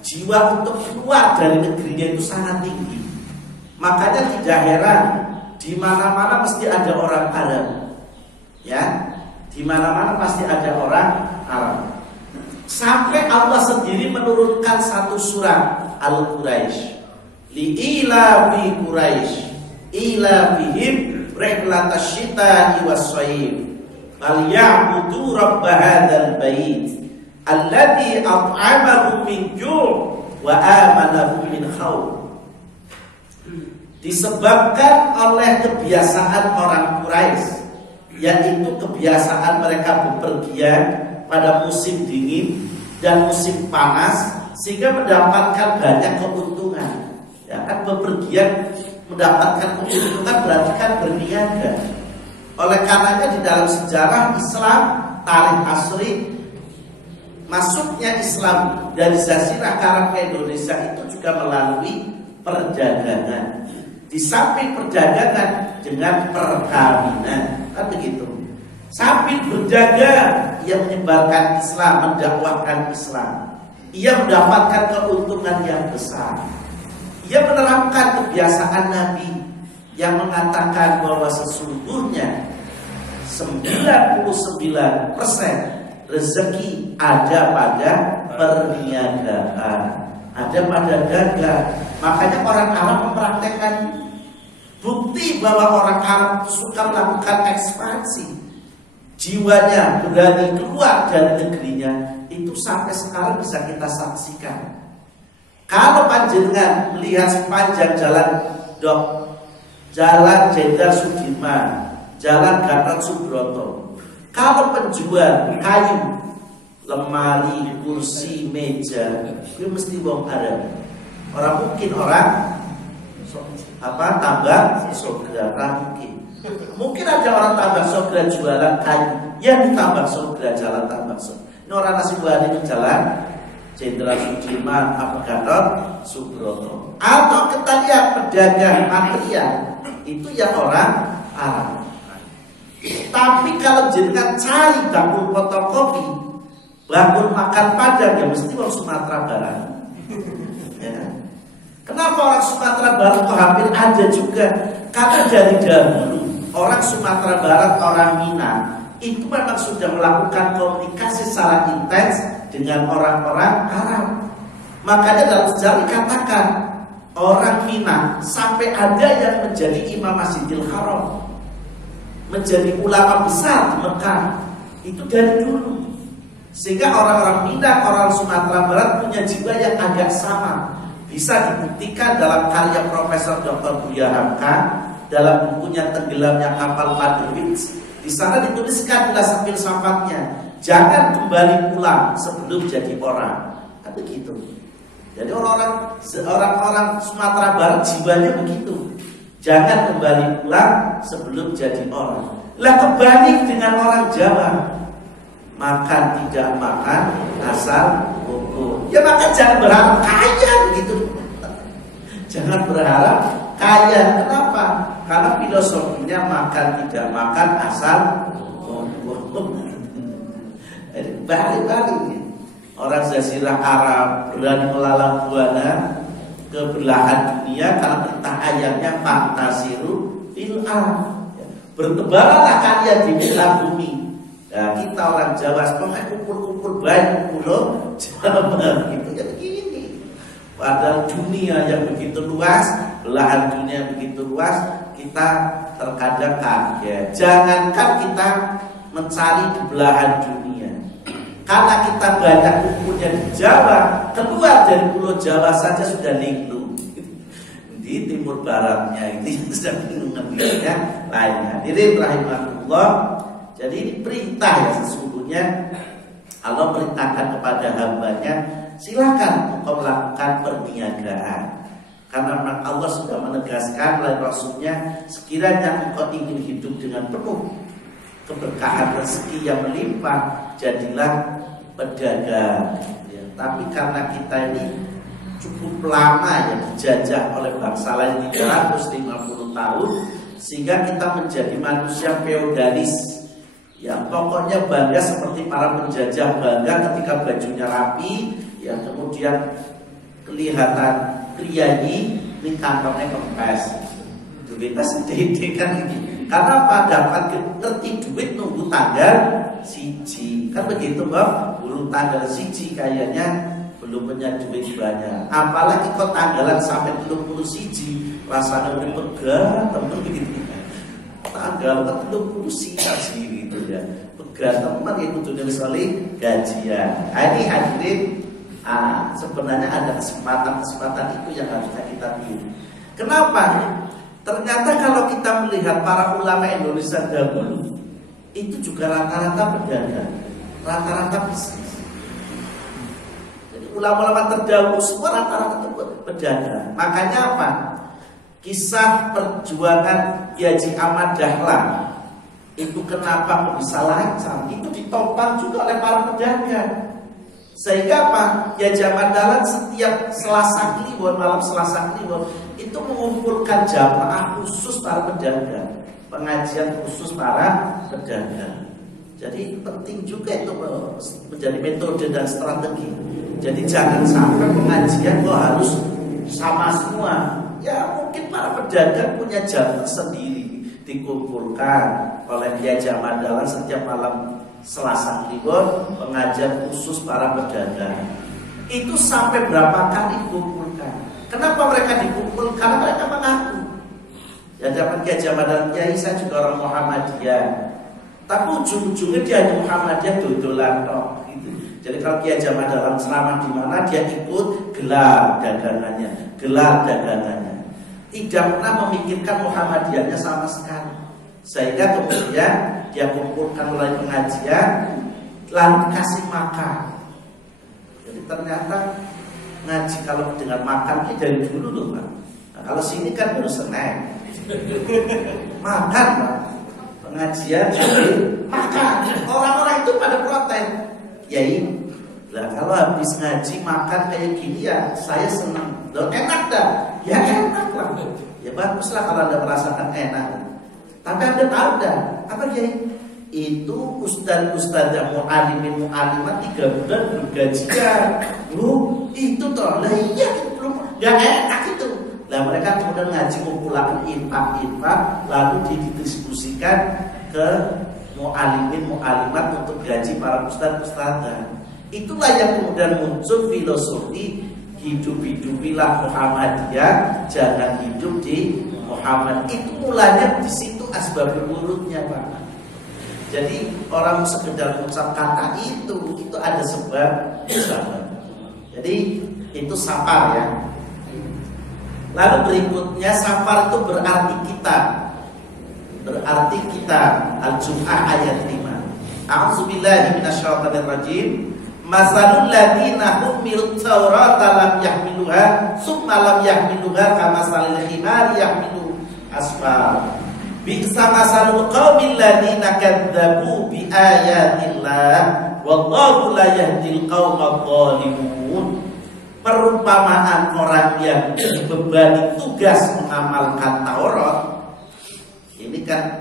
jiwa untuk keluar dari negerinya itu sangat tinggi. Makanya tidak heran di mana-mana mesti ada orang Arab. Ya, di mana-mana pasti ada orang Arab. Sampai Allah sendiri menurunkan satu surah Al-Quraisy. Li'ilafi Quraisy ila bihim rihlatash shita'i was-shayf falyabudu rabb hadzal bait alladzi at'amahum min ju' wa amanahum min khauf. Disebabkan oleh kebiasaan orang Quraisy, yaitu kebiasaan mereka bepergian pada musim dingin dan musim panas, sehingga mendapatkan banyak keuntungan. Ya kan, bepergian mendapatkan keuntungan berarti kan berniaga. Oleh karenanya di dalam sejarah Islam, tarikh asri, masuknya Islam dari Jazirah Arab ke Indonesia itu juga melalui perdagangan. Di samping perdagangan dengan perkawinan, kan begitu. Sambil berdagang, ia menyebarkan Islam, mendakwahkan Islam. Ia mendapatkan keuntungan yang besar. Ia menerapkan kebiasaan Nabi yang mengatakan bahwa sesungguhnya 99% rezeki ada pada perniagaan, ada pada dagang. Makanya orang Arab mempraktekkan, bukti bahwa orang Arab suka melakukan ekspansi, jiwanya berani keluar dari negerinya, itu sampai sekarang bisa kita saksikan. Kalau panjenengan melihat sepanjang jalan Jalan Jenderal Sudirman, Jalan Gatot Subroto, kalau penjual kayu lemari, kursi, meja, itu mesti wong Arab. Orang mungkin orang tambah sogra, mungkin. Mungkin ada orang tambah sogra jualan kayu, yang ditambah sogra jalan tambah sogra. Ini orang nasi buah itu jalan Jenderal Sudirman, Ahmad Gatot Subroto. Atau kita lihat pedagang material itu yang orang Arab. Tapi kalau jenengan cari dapur fotokopi, bangun makan padang, ya mesti orang Sumatera Barat. Ya. Kenapa orang Sumatera Barat kok hampir ada juga? Karena dari dahulu orang Sumatera Barat, orang Minang itu memang sudah melakukan komunikasi secara intens dengan orang-orang Arab. Makanya dalam sejarah dikatakan orang Minang sampai ada yang menjadi imam Masjidil Haram, menjadi ulama besar di Mekah. Itu dari dulu. Sehingga orang-orang Minang, orang Sumatera Barat punya jiwa yang agak sama. Bisa dibuktikan dalam karya Profesor Dr. Buya Hamka dalam bukunya Tenggelamnya Kapal Padewitz. Di sana dituliskan jelas filsafatnya, jangan kembali pulang sebelum jadi orang. Kan begitu. Jadi orang-orang Sumatera Barat jiwanya begitu. Jangan kembali pulang sebelum jadi orang. Lah kebalik dengan orang Jawa, makan tidak makan asal ukur. Ya maka jangan berharap kaya begitu. Jangan berharap kaya. Kenapa? Karena filosofinya makan tidak makan asal ukur. Balik-balik. Orang Jazirah Arab berani melalang buana ke belahan dunia karena perintah ayatnya fantasiru fil ardh. Bertebaranlah kalian di muka bumi. Nah, kita orang Jawa pokoknya kumpul-kumpul baik pulau Jawa gitu ya begini. Padahal dunia yang begitu luas, belahan dunia yang begitu luas, kita terkadang kaget. Jangankan kita mencari di belahan dunia, karena kita banyak kumpulnya di Jawa, keluar dari pulau Jawa saja sudah linglu. Di timur baratnya itu sudah bingung-bingungnya lainnya. Hadirin rahimahullah. Jadi ini perintah ya sesungguhnya Allah perintahkan kepada hambanya, silakan engkau melakukan perniagaan. Karena Allah sudah menegaskan oleh Rasulnya, sekiranya engkau ingin hidup dengan penuh keberkahan rezeki yang melimpah, jadilah pedagang. Ya, tapi karena kita ini cukup lama ya dijajah oleh bangsa lain 350 tahun, sehingga kita menjadi manusia feodalis. Ya pokoknya bangga seperti para penjajah bangga ketika bajunya rapi, ya kemudian kelihatan priayi, ini kantongnya kempes, duitnya sedikit kan ini. Karena apa? Dapat ngerti duit nunggu tanggal siji, kan begitu Mbak? Belum tanggal siji kayaknya belum punya duit banyak. Apalagi kok tanggalan sampai 30 siji, rasanya udah pegang temen begitu. Tanggal 30 siji gitu ya. Pegang teman ya kudu nulis gajian. Ini hadirin, sebenarnya ada kesempatan itu yang harusnya kita pilih. Kenapa? Ternyata kalau kita melihat para ulama Indonesia dahulu, itu juga rata-rata pedagang, rata-rata bisnis. Jadi ulama-ulama terdahulu semua rata-rata pedagang. Makanya apa? Kisah perjuangan Kiai Haji Ahmad Dahlan itu kenapa bisa lancar? Itu ditopang juga oleh para pedagang. Sehingga apa? Ya Ahmad Dahlan setiap Selasa Kliwon, malam Selasa Kliwon itu mengumpulkan jamaah khusus para pedagang, pengajian khusus para pedagang. Jadi penting juga itu menjadi metode dan strategi. Jadi jangan sampai pengajian kok harus sama semua. Ya mungkin para pedagang punya jam sendiri, dikumpulkan oleh Kiai Ahmad Dahlan setiap malam Selasa Kliwon, pengajian khusus para pedagang. Itu sampai berapa kali dikumpulkan? Kenapa mereka dikumpul? Karena mereka mengaku, ya dapat Kiai Ahmad Dahlan, Kiai saya juga orang Muhammadiyah, tapi ujung-ujungnya dia hanya Muhammadiyah dodolan toh gitu. Jadi kalau Kiai Ahmad Dahlan ceramah di mana dia ikut gelar dagangannya, tidak pernah memikirkan Muhammadiyahnya sama sekali. Sehingga kemudian dia kumpulkan mulai pengajian, lalu dikasih makan. Jadi ternyata ngaji kalau dengan makan ini dari dulu loh Pak. Nah, kalau sini kan baru Senin. Makan Pak. Pengajian sambil makan. Orang-orang itu pada protes. Ya ini. Lah kalau habis ngaji makan kayak gini ya saya senang. Loh enak dah. Ya enak lah. Ya baguslah kalau Anda merasakan enak. Tapi Anda tahu dah apa Kiai? Itu ustaz-ustaz yang mu'alimin mu'alimat 3 bulan belum gajian. Loh itu toh. Lah iya belum. Gak enak itu. Lah mereka kemudian ngaji ngumpulkan infak-infak lalu didistribusikan ke mu'alimin mu'alimat untuk gaji para ustaz-ustazah. Itulah yang kemudian muncul filosofi hidup-hidupilah Muhammadiyah, jangan hidup di Muhammad. Itu mulanya di situ asbabul wurudnya Pak. Jadi orang sekedar mengucap kata itu ada sebab. Jadi itu safar ya. Lalu berikutnya safar itu berarti kita. Berarti kita. Al-Jum'ah ayat 5. A'udzubillahi minasyaitonirrajim. Masalul ladzina humilut taurata lam yahmiluha tsumma lam yahmiluha kamasalil himari yahmilu asfar. Bi'sa masalul qaumil ladzina kadzdzabu biayatillah wallahu la yahdil qaumadh dhalimun. Perumpamaan orang yang dibebani tugas mengamalkan Taurat. Ini kan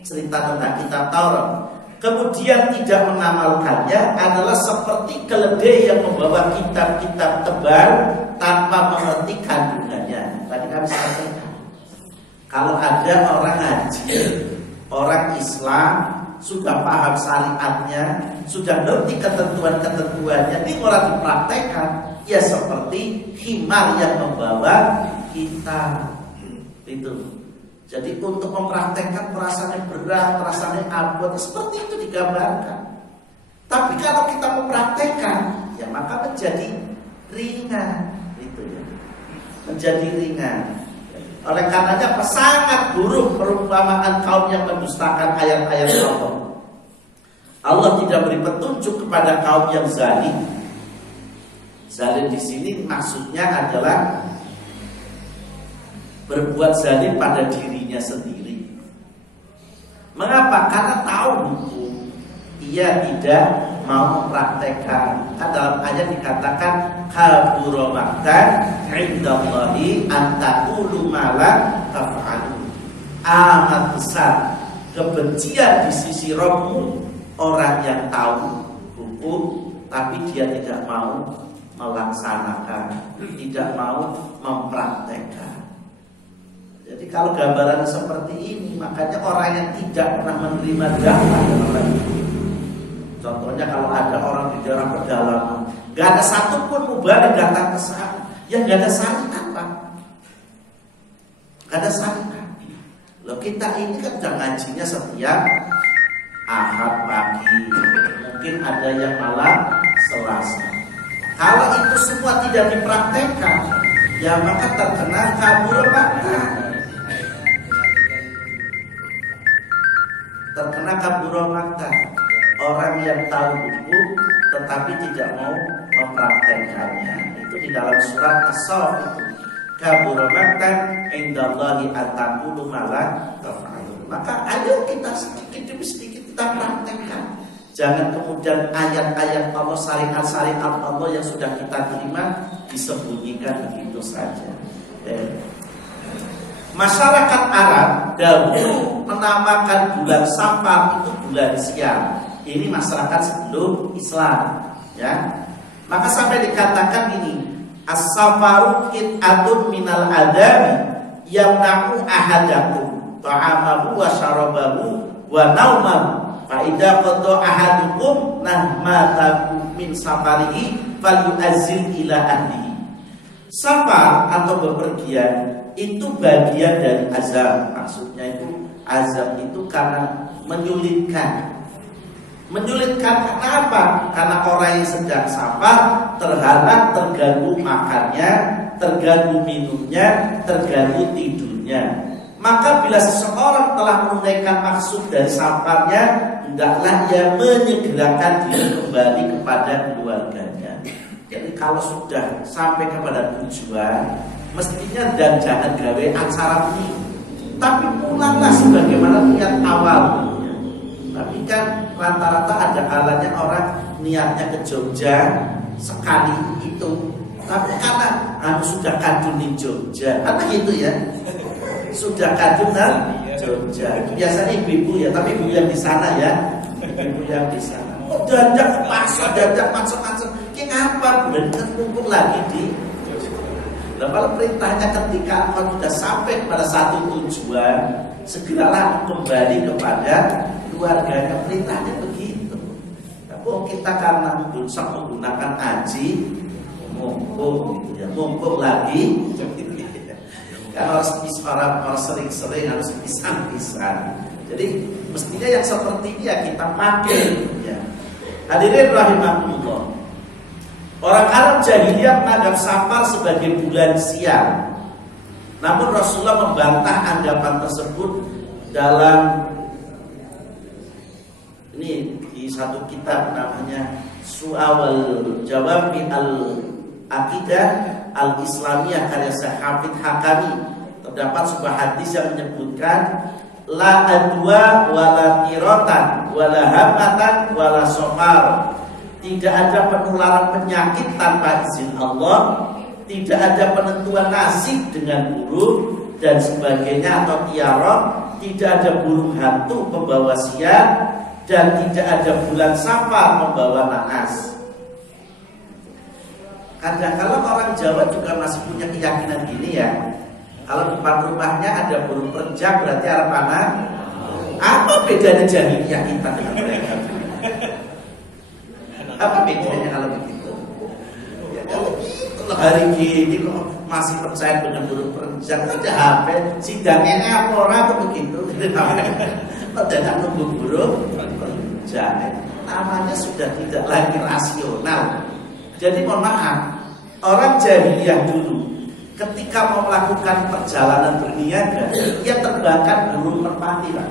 cerita tentang kitab Taurat. Kemudian tidak mengamalkannya adalah seperti keledai yang membawa kitab-kitab tebal tanpa mengerti kandungannya. Tadi kami sampaikan. Kalau ada orang ngaji, orang Islam sudah paham syariatnya, sudah ngerti ketentuan-ketentuannya, ini orang dipraktekkan, ya seperti himar yang membawa kitab. Itu. Jadi untuk mempraktekkan perasaannya berat, perasaannya abot, seperti itu digambarkan. Tapi kalau kita mempraktekkan, ya maka menjadi ringan, itu ya. Menjadi ringan. Oleh karenanya sangat buruk perumpamaan kaum yang mendustakan ayat-ayat Allah. Allah tidak beri petunjuk kepada kaum yang zalim. Zalim di sini maksudnya adalah berbuat zalim pada dirinya sendiri. Mengapa? Karena tahu hukum, ia tidak mau mempraktekkan. Kan dalam ayat dikatakan kabura maqtan 'indallahi an taqulu ma la taf'alun. Amat besar kebencian di sisi Rabbmu orang yang tahu hukum tapi dia tidak mau melaksanakan, tidak mau mempraktekkan. Jadi kalau gambaran seperti ini, makanya orang yang tidak pernah menerima dakwah dalam itu. Contohnya kalau ada orang di daerah pedalaman, gak ada satupun mubarak datang ke sana, ya gak ada syariat Pak, gak ada syariat. Loh kita ini kan udah ngajinya setiap Ahad pagi, mungkin ada yang malam Selasa. Kalau itu semua tidak dipraktekkan, ya maka terkena kabur makna. Terkena kabur makna. Orang yang tahu hukum tetapi tidak mau mempraktekkannya. Itu di dalam surat As-Saff itu. Kabur makna indallahi at-taqulu ma la taf'alun. Maka ayo kita sedikit demi sedikit kita praktekkan. Jangan kemudian ayat-ayat Allah, syariat-syariat Allah yang sudah kita terima disembunyikan begitu saja. Masyarakat Arab dahulu menamakan bulan Safar itu bulan Siam. Ini masyarakat sebelum Islam, ya. Maka sampai dikatakan ini, as-safaru qit'atun minal adabi yamna'u ahadakum ta'amahu wa syarabahu wa naumahu. Fa idza qada ahadukum nahmatahu min safarihi falyu'azzil ila ahlihi. Safar atau bepergian itu bagian dari azab. Maksudnya itu azab itu karena menyulitkan. Menyulitkan karena apa? Karena orang yang sedang safar terhalang, terganggu makannya, terganggu minumnya, terganggu tidurnya. Maka bila seseorang telah menunaikan maksud dari safarnya, hendaklah ia menyegerakan diri kembali kepada keluarganya. Jadi kalau sudah sampai kepada tujuan, mestinya dan jangan gawe acara ini, tapi pulanglah sebagaimana niat awal. Tapi kan rata-rata ada kalanya orang niatnya ke Jogja sekali itu, tapi karena sudah kadung di Jogja, apa gitu ya? Sudah kadung kan Jogja. Biasanya ibu-ibu ya, tapi ibu yang di sana ya, ibu yang di sana. Oh, dadak pasar, dadak macam-macam. Ki ngapa? Bener kumpul lagi di. Nah, kalau perintahnya ketika kau sudah sampai pada satu tujuan, segeralah kembali kepada keluarganya. Perintahnya begitu. Tapi kita karena menggunakan haji, mumpung gitu ya, mumpung lagi. Kalau orang sering-sering harus pisah-pisah. Jadi mestinya yang seperti ini ya kita pakai ya. Hadirin rahimakumullah. Orang Arab jahiliyah menganggap Safar sebagai bulan sial. Namun Rasulullah membantah anggapan tersebut dalam ini di satu kitab namanya Su'awal Jawabi Al-Aqidah Al-Islamiyah karya Hafidz Hakami. Terdapat sebuah hadis yang menyebutkan la adwa wala tiratan wala hamatan wala sofar. Tidak ada penularan penyakit tanpa izin Allah, tidak ada penentuan nasib dengan burung dan sebagainya atau tiarok, tidak ada burung hantu pembawa sial, dan tidak ada bulan Safar membawa naas. Kadang-kadang orang Jawa juga masih punya keyakinan gini ya. Kalau depan rumahnya ada burung perjak berarti arah panah. Apa bedanya jahiliyah kita dengan mereka? Apa bedanya kalau begitu? Ya, kalau hari ini kok masih percaya dengan burung perjak, ada HP, sidangnya apa orang tuh begitu? Tidak nunggu burung perjak. Namanya sudah tidak lagi rasional. Jadi mohon maaf, orang jahiliyah dulu ketika mau melakukan perjalanan berniaga, dia terbangkan burung merpati, Pak.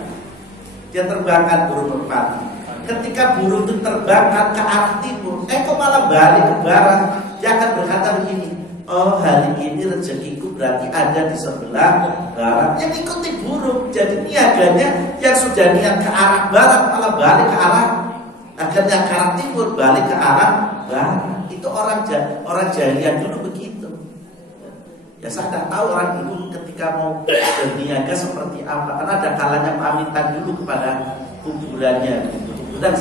Dia terbangkan burung merpati. Ketika burung itu terbangkan ke arah timur, kok malah balik ke barat, dia akan berkata begini, oh hari ini rezekiku berarti ada di sebelah barat. Yang ikuti burung, jadi niaganya yang sudah niat ke arah barat malah balik ke arah, akhirnya ke arah timur balik ke arah barat. Itu orang jahiliyah dulu begitu. Ya saya tidak tahu orang dulu ketika mau berniaga seperti apa, karena ada kalanya pamitan dulu kepada kuburannya, kuburan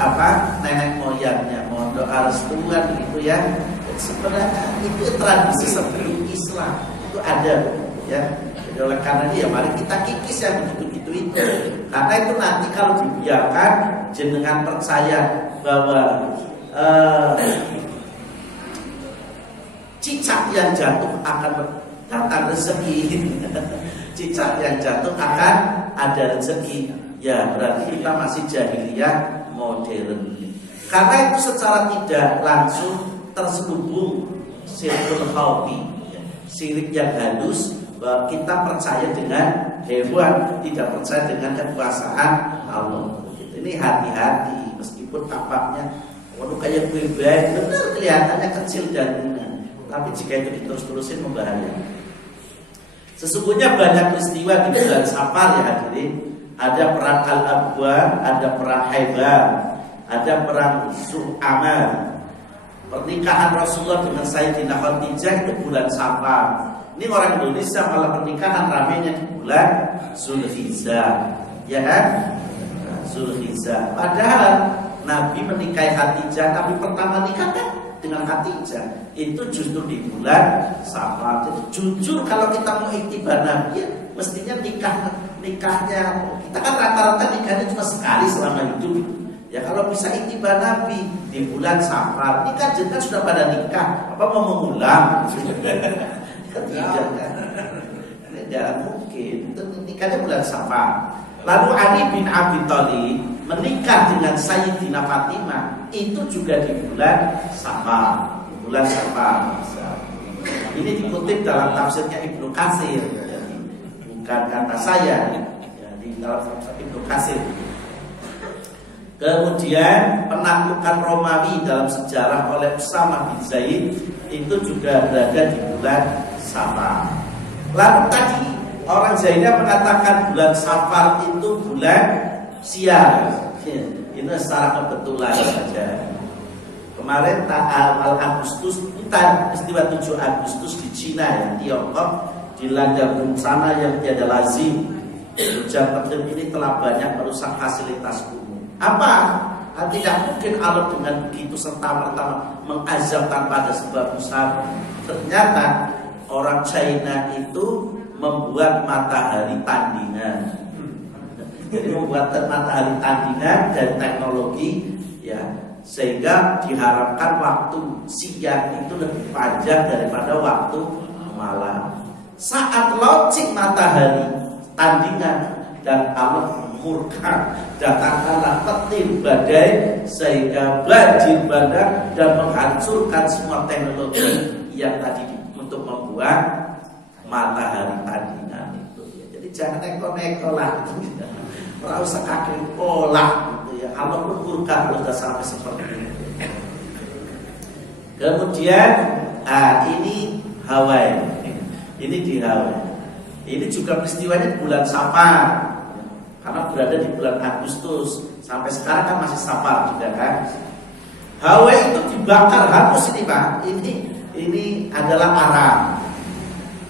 apa nenek moyangnya, mohon doa restuan gitu ya. Sebenarnya itu tradisi sebelum Islam itu ada ya. Jadi oleh karena ini ya mari kita kikis ya begitu itu. Karena itu nanti kalau dibiarkan jenengan percaya bahwa cicak yang jatuh akan datang rezeki. Cicak yang jatuh akan ada rezeki. Ya berarti kita masih jahiliyah modern. Karena itu secara tidak langsung terselubung sirkul khawfi, sirik yang halus, bahwa kita percaya dengan hewan, tidak percaya dengan kekuasaan Allah. Ini hati-hati, meskipun tampaknya waduh kayak gue baik, benar kelihatannya kecil dan ringan, tapi jika itu diterus-terusin membahayakan. Sesungguhnya banyak peristiwa di bulan Safar ya hadirin. Ada perang Al-Abwa, ada perang Haibar, ada perang Zu'amar. Pernikahan Rasulullah dengan Sayyidina Khadijah itu bulan Safar. Ini orang Indonesia malah pernikahan ramenya di bulan Zulhijjah, ya kan? Zulhijjah. Padahal Nabi menikahi Khadijah, Nabi pertama nikah kan dengan Khadijah itu justru di bulan Safar. Jadi jujur kalau kita mau iktibar Nabi ya, mestinya nikahnya kita kan rata-rata nikahnya cuma sekali selama hidup. Ya kalau bisa iktibar Nabi di bulan Safar, ini kan jenengan sudah pada nikah, apa mau mengulang? Tidak kan? Tidak mungkin. Itu nikahnya bulan Safar. Lalu Ali bin Abi Thalib menikah dengan Sayyidina Fatimah itu juga di bulan Safar. Bulan Safar. Ini dikutip dalam tafsirnya Ibnu Katsir. Bukan bukan kata saya. Ya, di dalam Ibnu Katsir. Kemudian penaklukan Romawi dalam sejarah oleh Usamah bin Zaid itu juga berada di bulan Safar. Lalu tadi orang Zaidiyah mengatakan bulan Safar itu bulan sial. Itu secara kebetulan saja. Kemarin tanggal Agustus, kita istiwa 7 Agustus di Cina ya, Tiongkok dilanda bencana yang tiada lazim. Hujan petir ini telah banyak merusak fasilitas umum. Apa? Tidak mungkin Allah dengan begitu serta-merta mengazabkan pada sebab musabab. Ternyata orang China itu membuat matahari tandingan. Jadi membuat matahari tandingan dan teknologi ya, sehingga diharapkan waktu siang itu lebih panjang daripada waktu malam. Saat launching matahari tandingan dan Allah murka, datangkanlah petir badai sehingga banjir bandang dan menghancurkan semua teknologi yang tadi untuk membuat matahari tandingan itu. Jadi jangan neko-neko lah itu. Ora usah kakek olah gitu ya. Allah pun murka kalau sudah sampai seperti itu. Kemudian ini Hawaii. Ini di Hawaii. Ini juga peristiwanya bulan Safar. Karena berada di bulan Agustus. Sampai sekarang kan masih Safar juga kan. Hawaii itu dibakar hangus ini Pak. Ini adalah Arab.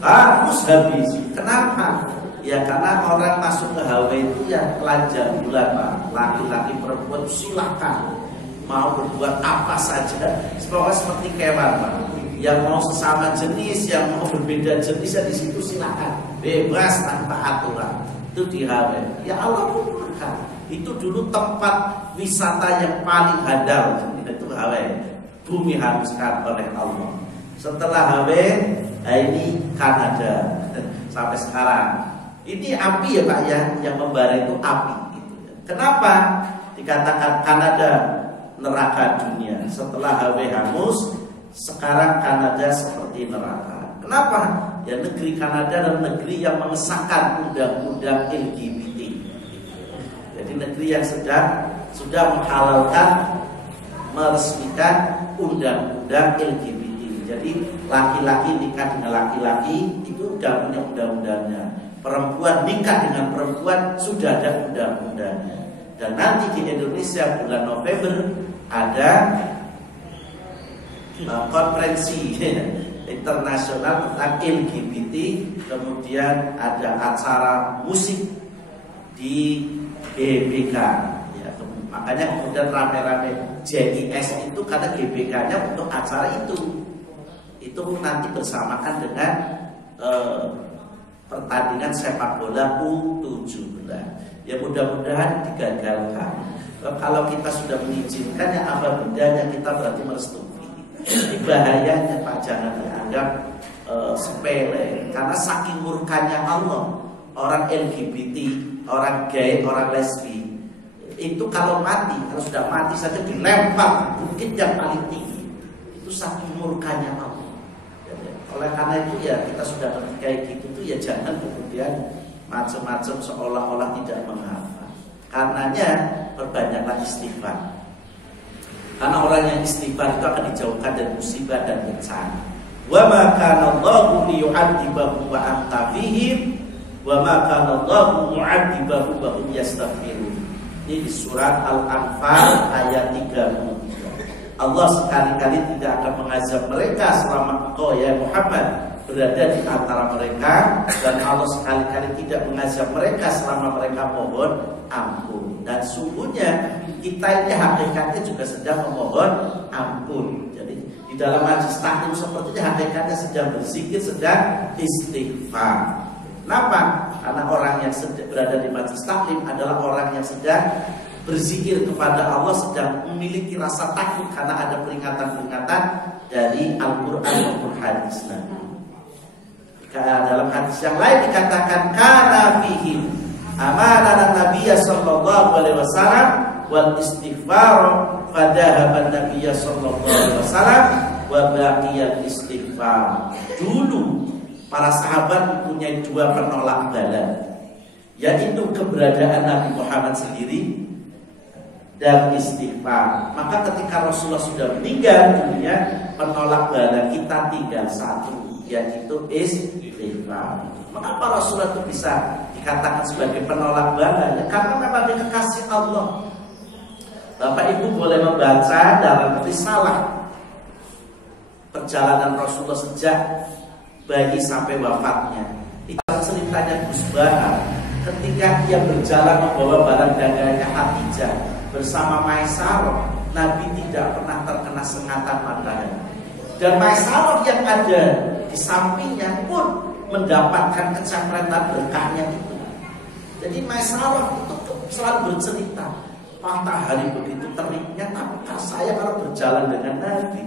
Hangus habis. Kenapa? Ya karena orang masuk ke Hawaii itu yang telanjang bulan Pak. Laki-laki perempuan silakan mau berbuat apa saja. Pokoknya seperti kewan Pak. Yang mau sesama jenis, yang mau berbeda jenis ya di situ silakan. Bebas tanpa aturan. Itu di Hawaii. Ya Allah pun murka. Itu dulu tempat wisata yang paling handal. Itu Hawaii. Bumi hanguskan oleh Allah. Setelah Hawaii, ini Kanada. Sampai sekarang. Ini api ya Pak ya, yang membara itu api. Gitu. Kenapa dikatakan Kanada neraka dunia? Setelah Hawaii hangus, sekarang Kanada seperti neraka. Kenapa? Ya negeri Kanada adalah negeri yang mengesahkan undang-undang LGBT. Jadi negeri yang sudah menghalalkan, meresmikan undang-undang LGBT. Jadi laki-laki nikah dengan laki-laki itu sudah punya undang-undangnya. Perempuan nikah dengan perempuan sudah ada undang-undangnya. Dan nanti di Indonesia bulan November ada konferensi internasional tentang LGBT. Kemudian ada acara musik di GBK ya, makanya kemudian rame-rame JIS itu karena GBK-nya untuk acara itu nanti bersamakan dengan pertandingan sepak bola U17. Ya mudah-mudahan digagalkan. Kalau kita sudah mengizinkan ya apa bedanya, kita berarti merestui. Ini bahayanya Pak, jangan dianggap sepele. Karena saking murkanya Allah, orang LGBT, orang gay, orang lesbi itu kalau mati, kalau sudah mati saja dilempar mungkin yang paling tinggi. Itu saking murkanya Allah. Oleh karena itu ya kita sudah ngerti kayak gitu tuh ya jangan kemudian macam-macam seolah-olah tidak menghafal. Karenanya perbanyaklah istighfar. Karena orang yang istighfar itu akan dijauhkan dari musibah dan bencana. Wa ma kana Allahu liyu'adzibahum wa anta fihim wa ma kana Allahu mu'adzibahum wa hum yastaghfirun. Ini di surat Al-Anfal ayat 33. Allah sekali-kali tidak akan mengazab mereka selama engkau ya Muhammad berada di antara mereka, dan Allah sekali-kali tidak mengazab mereka selama mereka mohon ampun. Dan sungguhnya kita ini hakikatnya juga sedang memohon ampun. Jadi di dalam majlis taklim sepertinya hakikatnya sedang berzikir, sedang istighfar. Kenapa? Karena orang yang berada di majlis taklim adalah orang yang sedang berzikir kepada Allah, sedang memiliki rasa takut karena ada peringatan-peringatan dari Al-Quran maupun hadis Nabi. Dalam hadis yang lain dikatakan kana fihim amanah Nabiya sallallahu alaihi wasallam wal istighfar fadahaban Nabiya sallallahu alaihi wasallam wa baqiyal istighfar. Dulu para sahabat mempunyai dua penolak bala, yaitu keberadaan Nabi Muhammad sendiri dan istighfar. Maka ketika Rasulullah sudah meninggal dunia, penolak bala kita tinggal satu, yaitu istighfar. Mengapa Rasulullah itu bisa dikatakan sebagai penolak bala? Ya, karena memang dia kekasih Allah. Bapak Ibu boleh membaca dalam risalah perjalanan Rasulullah sejak bayi sampai wafatnya. Itu ceritanya Gus Bahar ketika dia berjalan membawa barang dagangannya Khadijah bersama Maisarah. Nabi tidak pernah terkena sengatan matahari, dan Maisarah yang ada di sampingnya pun mendapatkan kecapretan berkahnya itu. Jadi Maisarah itu selalu bercerita, matahari begitu teriknya, tapi saya kalau berjalan dengan Nabi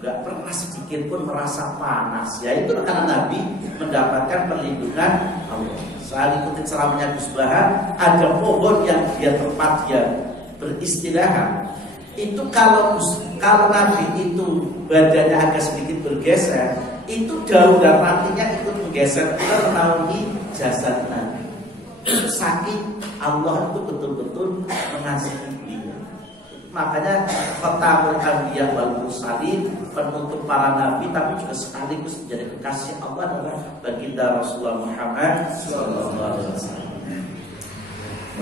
nggak pernah sedikit pun merasa panas. Ya itu karena Nabi mendapatkan perlindungan Allah. Saat ikuti ceramahnya Gus Bahar, ada pohon yang tempat dia beristirahat. Itu kalau Nabi itu badannya agak sedikit bergeser, itu daun dan rantingnya ikut menggeser ke menaungi jasad Nabi. Saking Allah itu betul-betul mengasihi beliau. Makanya khatamul anbiya wal mursalin, penutup para nabi tapi juga sekaligus menjadi kekasih Allah adalah baginda Rasulullah Muhammad SAW.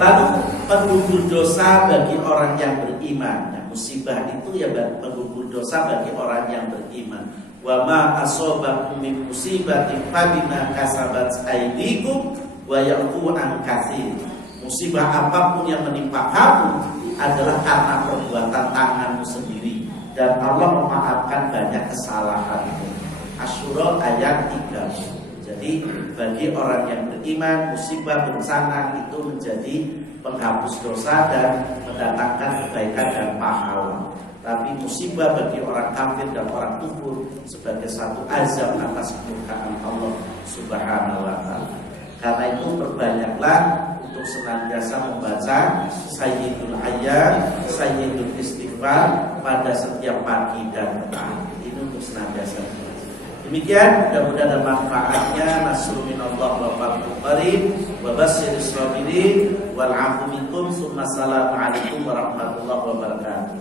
Lalu penggugur dosa bagi orang yang beriman. Nah, musibah itu ya penggugur dosa bagi orang yang beriman. Wa ma asobakum min musibatin fabima kasabat aydikum wa ya'fu an katsir. Musibah apapun yang menimpa kamu adalah karena perbuatan tanganmu sendiri, dan Allah memaafkan banyak kesalahan. Asyura ayat 3. Jadi bagi orang yang beriman, musibah bencana itu menjadi penghapus dosa dan mendatangkan kebaikan dan pahala. Tapi musibah bagi orang kafir dan orang kufur sebagai satu azab atas kemurkaan Allah Subhanahu wa ta'ala. Karena itu perbanyaklah untuk senantiasa membaca Sayyidul Ayat, Sayyidul Istighfar pada setiap pagi dan petang. Ini untuk senantiasa. Demikian, mudah-mudahan ada manfaatnya. Nasrul minallah wa fadlul qarib wa basyiris sabirin wal 'afu minkum. Assalamualaikum warahmatullahi wabarakatuh.